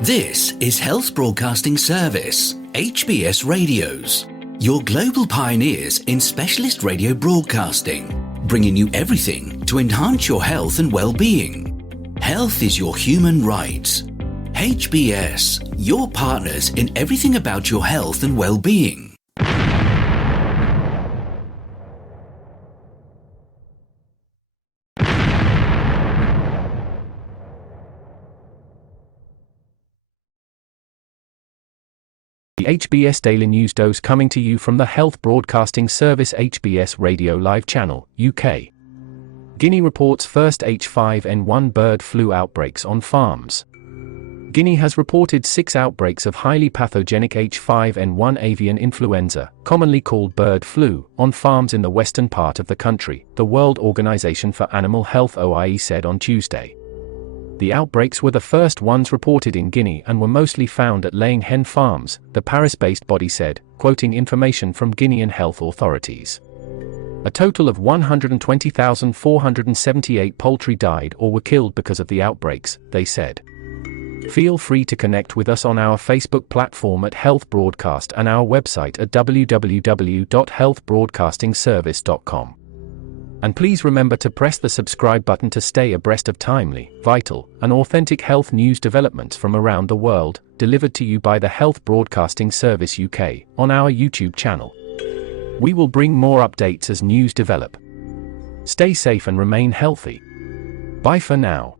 This is Health Broadcasting Service HBS Radios, your global pioneers in specialist radio broadcasting, bringing you everything to enhance your health and well-being. Health is your human right. HBS, your partners in everything about your health and well-being. The HBS Daily News Dose coming to you from the Health Broadcasting Service HBS Radio Live Channel, UK. Guinea reports first H5N1 bird flu outbreaks on farms. Guinea has reported 6 outbreaks of highly pathogenic H5N1 avian influenza, commonly called bird flu, on farms in the western part of the country, the World Organization for Animal Health OIE said on Tuesday. The outbreaks were the first ones reported in Guinea and were mostly found at laying hen farms, the Paris-based body said, quoting information from Guinean health authorities. A total of 120,478 poultry died or were killed because of the outbreaks, they said. Feel free to connect with us on our Facebook platform at Health Broadcast and our website at www.healthbroadcastingservice.com. And please remember to press the subscribe button to stay abreast of timely, vital, and authentic health news developments from around the world, delivered to you by the Health Broadcasting Service UK, on our YouTube channel. We will bring more updates as news develop. Stay safe and remain healthy. Bye for now.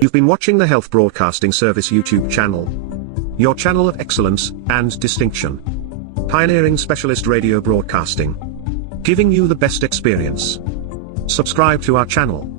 You've been watching the Health Broadcasting Service YouTube channel. Your channel of excellence and distinction. Pioneering specialist radio broadcasting. Giving you the best experience. Subscribe to our channel.